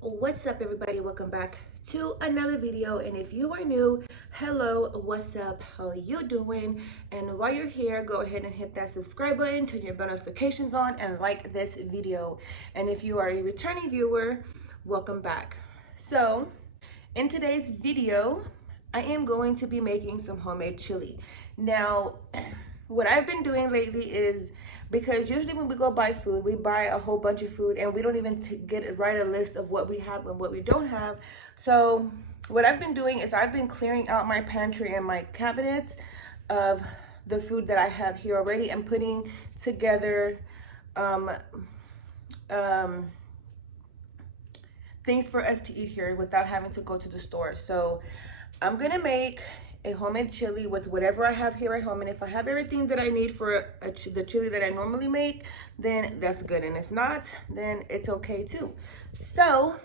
What's up, everybody? Welcome back to another video. And if you are new, hello, what's up, how are you doing? And while you're here, go ahead and hit that subscribe button, turn your bell notifications on, and like this video. And if you are a returning viewer, welcome back. So in today's video, I am going to be making some homemade chili. Now, what I've been doing lately is, because usually when we go buy food, we buy a whole bunch of food and we don't even write a list of what we have and what we don't have. So what I've been doing is I've been clearing out my pantry and my cabinets of the food that I have here already and putting together things for us to eat here without having to go to the store. So I'm gonna make a homemade chili with whatever I have here at home, and if I have everything that I need for the chili that I normally make, then that's good, and if not, then it's okay too. So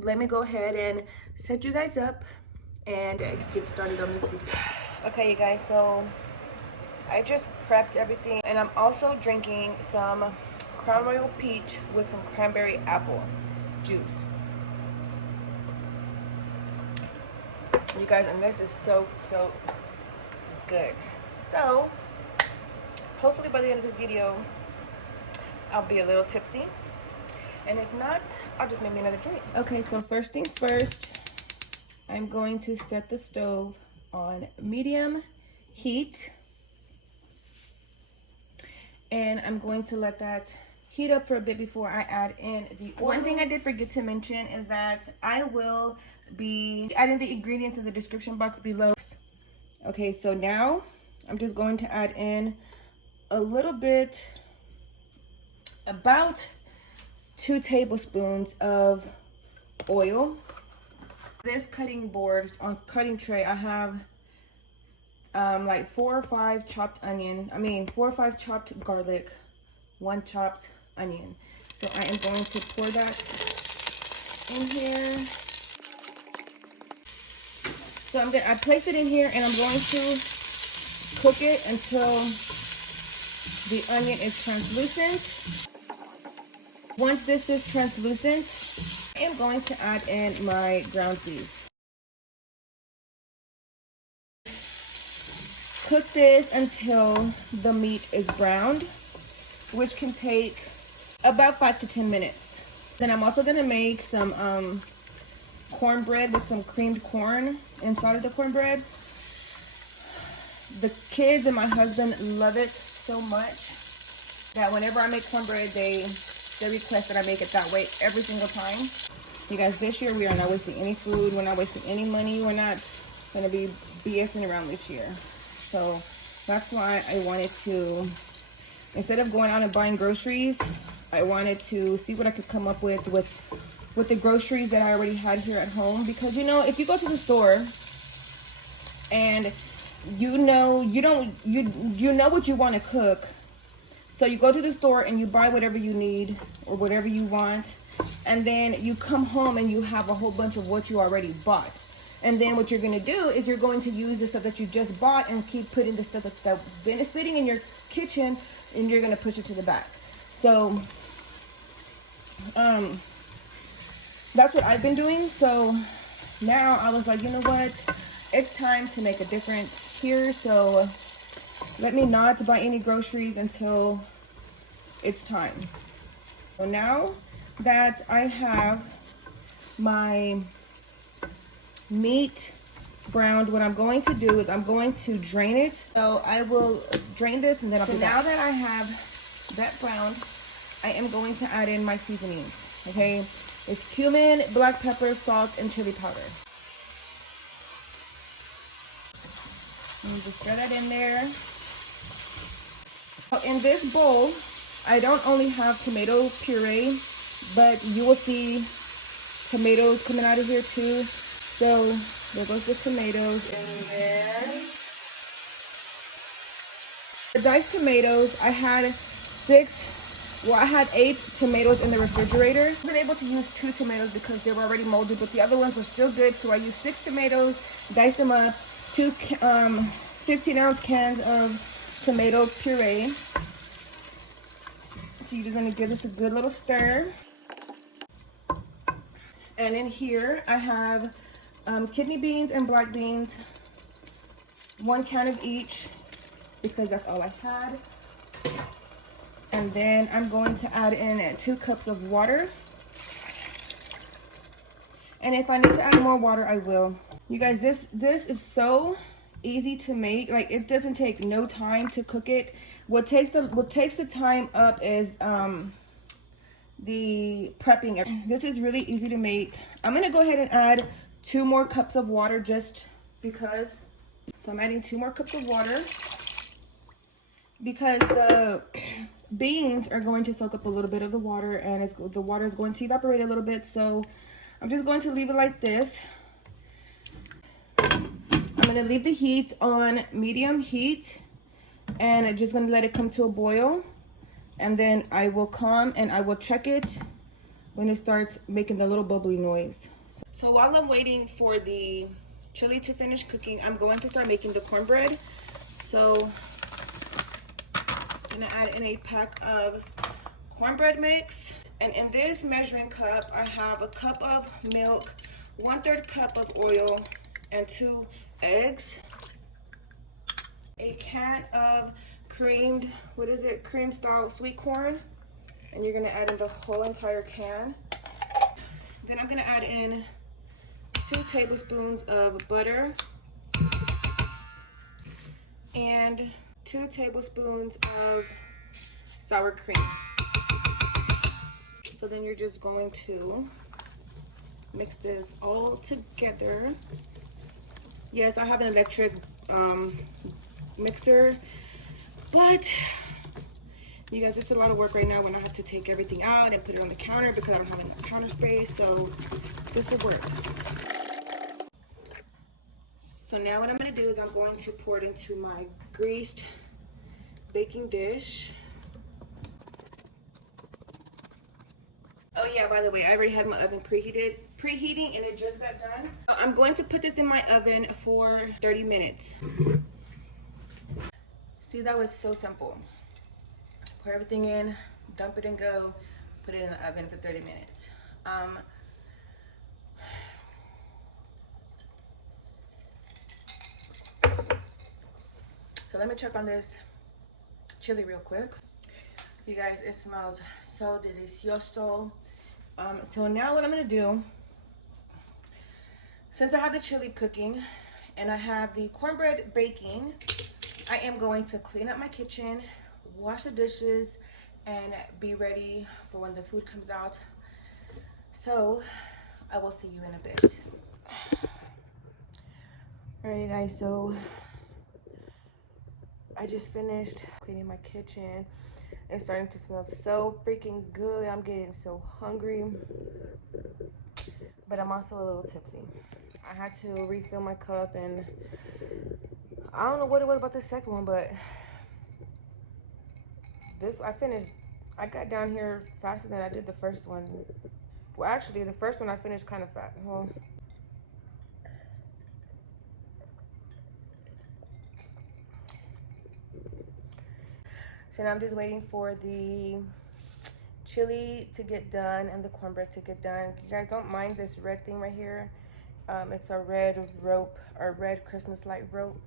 let me go ahead and set you guys up and get started on this video. Okay, you guys, so I just prepped everything, and I'm also drinking some Crown Royal Peach with some cranberry apple juice. You guys, and this is so good. So hopefully by the end of this video I'll be a little tipsy, and if not, I'll just make me another drink. Okay, so first things first, I'm going to set the stove on medium heat, and I'm going to let that heat up for a bit before I add in the oil. One thing I did forget to mention is that I will be adding the ingredients in the description box below. Okay, so now I'm just going to add in a little bit, about 2 tablespoons of oil. This cutting board, on cutting tray, I have like 4 or 5 chopped chopped garlic, 1 chopped onion. So I am going to pour that in here. So I placed it in here, and I'm going to cook it until the onion is translucent. Once this is translucent, I am going to add in my ground beef. Cook this until the meat is browned, which can take about 5 to 10 minutes. Then I'm also gonna make some cornbread with some creamed corn inside of the cornbread. The kids and my husband love it so much that whenever I make cornbread, they request that I make it that way every single time. You guys, this year we are not wasting any food. We're not wasting any money. We're not gonna be BSing around this year. So that's why I wanted to, instead of going out and buying groceries, I wanted to see what I could come up with the groceries that I already had here at home. Because, you know, if you go to the store and you know what you want to cook, so you go to the store and you buy whatever you need or whatever you want, and then you come home and you have a whole bunch of what you already bought. And then what you're going to do is you're going to use the stuff that you just bought and keep putting the stuff that's been sitting in your kitchen, and you're going to push it to the back. So that's what I've been doing. So now I was like, you know what, it's time to make a difference here. So let me not buy any groceries until it's time. So now that I have my meat browned, what I'm going to do is I'm going to drain it. So I will drain this, and then I'll now that I have that browned, I am going to add in my seasonings. Okay, it's cumin, black pepper, salt, and chili powder. And just stir that in there. So in this bowl, I don't only have tomato puree, but you will see tomatoes coming out of here too. So there goes the tomatoes, and then the diced tomatoes. I had 8 tomatoes in the refrigerator. I've been able to use 2 tomatoes because they were already molded, but the other ones were still good. So I used 6 tomatoes, diced them up, 2 15-ounce cans of tomato puree. So you're just gonna give this a good little stir. And in here I have kidney beans and black beans, 1 can of each because that's all I had. And then I'm going to add in 2 cups of water. And if I need to add more water, I will. You guys, this is so easy to make. Like, it doesn't take no time to cook it. What takes the time up is the prepping. This is really easy to make. I'm gonna go ahead and add 2 more cups of water just because. So I'm adding 2 more cups of water because the beans are going to soak up a little bit of the water, and the water is going to evaporate a little bit. So I'm just going to leave it like this. I'm going to leave the heat on medium heat, and I'm just going to let it come to a boil. And then I will come and I will check it when it starts making the little bubbly noise. So while I'm waiting for the chili to finish cooking, I'm going to start making the cornbread. So I'm going to add in a pack of cornbread mix. And in this measuring cup, I have a cup of milk, 1/3 cup of oil, and 2 eggs. A can of cream style sweet corn. And you're gonna add in the whole entire can. Then I'm gonna add in 2 tablespoons of butter and 2 tablespoons of sour cream. So then you're just going to mix this all together. Yes, I have an electric mixer, but you guys, it's a lot of work right now when I have to take everything out and put it on the counter because I don't have any counter space. So this will work. So now what I'm going to do is I'm going to pour it into my greased baking dish. Oh yeah, by the way, I already had my oven preheating, and it just got done. So I'm going to put this in my oven for 30 minutes. See, that was so simple. Pour everything in, dump it and go, put it in the oven for 30 minutes. So let me check on this chili real quick. You guys, it smells so delicioso. So now what I'm gonna do, since I have the chili cooking and I have the cornbread baking, I am going to clean up my kitchen, wash the dishes, and be ready for when the food comes out. So I will see you in a bit. All right, you guys, so I just finished cleaning my kitchen. It's starting to smell so freaking good. I'm getting so hungry, but I'm also a little tipsy. I had to refill my cup, and I don't know what it was about the second one, but this I got down here faster than I did the first one. Well, actually, the first one I finished kind of fast. Well, so now I'm just waiting for the chili to get done and the cornbread to get done. You guys don't mind this red thing right here. It's a red rope, or red Christmas light rope.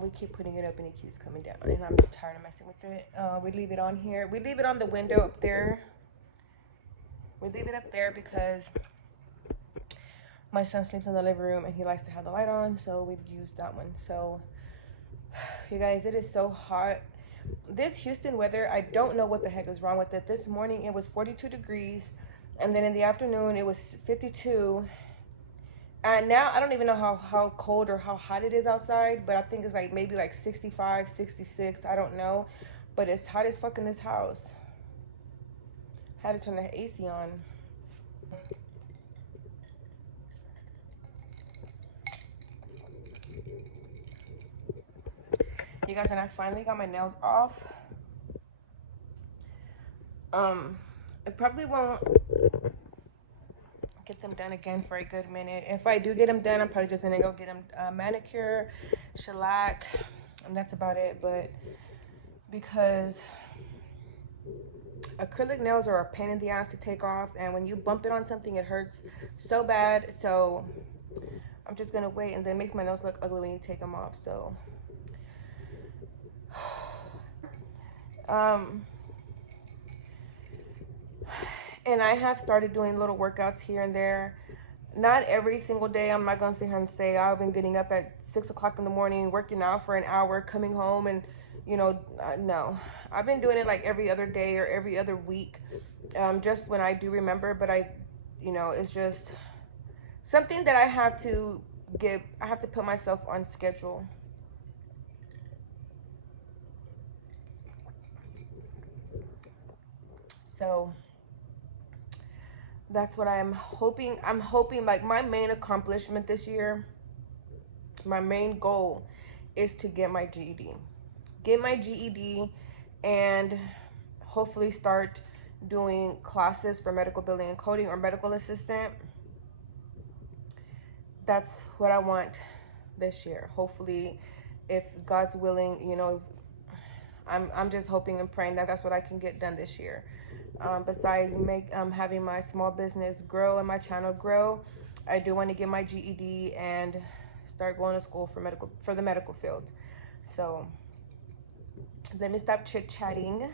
We keep putting it up and it keeps coming down, and I'm tired of messing with it. We leave it on here. We leave it on the window up there. We leave it up there because my son sleeps in the living room and he likes to have the light on, so we've used that one. So you guys, it is so hot. This Houston weather, I don't know what the heck is wrong with it. This morning it was 42 degrees, and then in the afternoon it was 52. And now I don't even know how cold or how hot it is outside, but I think it's like maybe like 65, 66. I don't know, but it's hot as fuck in this house. Had to turn the AC on. You guys, and I finally got my nails off. I probably won't get them done again for a good minute. If I do get them done, I'm probably just gonna go get them manicure, shellac, and that's about it. But because acrylic nails are a pain in the ass to take off, and when you bump it on something, it hurts so bad. So I'm just gonna wait, and then it makes my nails look ugly when you take them off. So and I have started doing little workouts here and there. Not every single day. I'm not gonna sit here and say I've been getting up at 6 o'clock in the morning, working out for an hour, coming home, and no. I've been doing it like every other day or every other week, just when I do remember. But it's just something that I have to put myself on schedule. So that's what I'm hoping. I'm hoping, like, my main accomplishment this year, my main goal is to get my GED. Get my GED and hopefully start doing classes for medical billing and coding or medical assistant. That's what I want this year. Hopefully, if God's willing, I'm just hoping and praying that that's what I can get done this year. Besides having my small business grow and my channel grow, I do want to get my GED and start going to school for the medical field. So let me stop chit-chatting,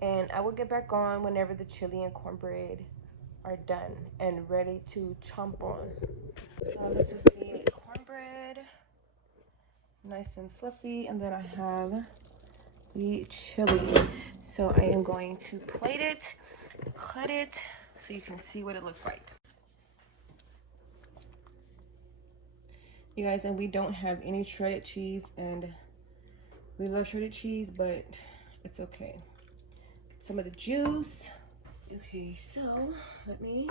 and I will get back on whenever the chili and cornbread are done and ready to chomp on. So this is the cornbread, nice and fluffy, and then I have the chili. So I am going to plate it, cut it, so you can see what it looks like. You guys, and we don't have any shredded cheese, and we love shredded cheese, but it's okay. Get some of the juice. Okay, so let me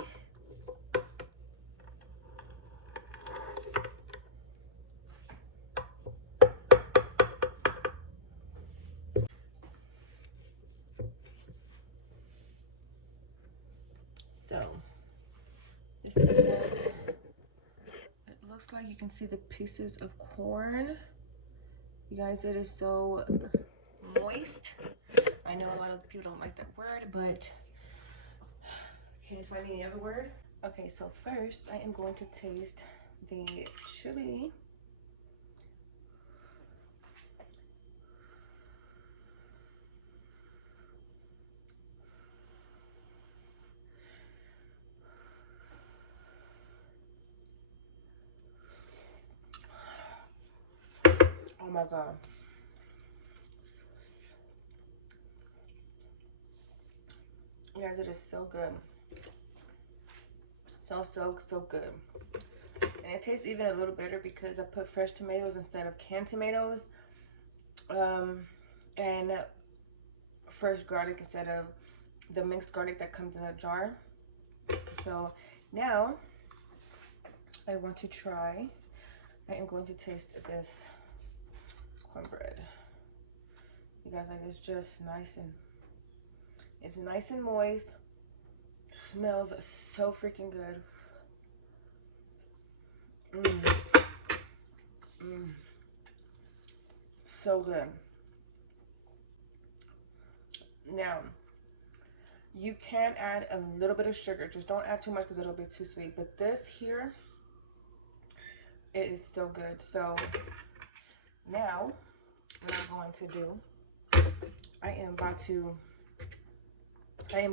this is what it looks like. You can see the pieces of corn. You guys, it is so moist. I know a lot of people don't like that word, but can you find any other word? Okay, so first I am going to taste the chili. Oh my God. You guys, it is so good. So good. And it tastes even a little better because I put fresh tomatoes instead of canned tomatoes. And fresh garlic instead of the mixed garlic that comes in a jar. So now I want to try. I am going to taste this cornbread. You guys, like, it's just nice and moist. Smells so freaking good. So good. Now, you can add a little bit of sugar. Just don't add too much because it'll be too sweet. But this here, it is so good. So now, what I'm going to do, I am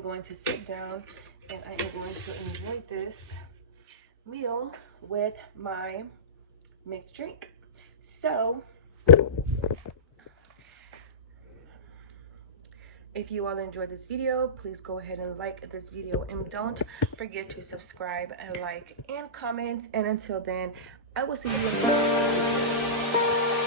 going to sit down and I am going to enjoy this meal with my mixed drink. So if you all enjoyed this video, please go ahead and like this video, and don't forget to subscribe and like and comment. And until then, I will see you in the next one.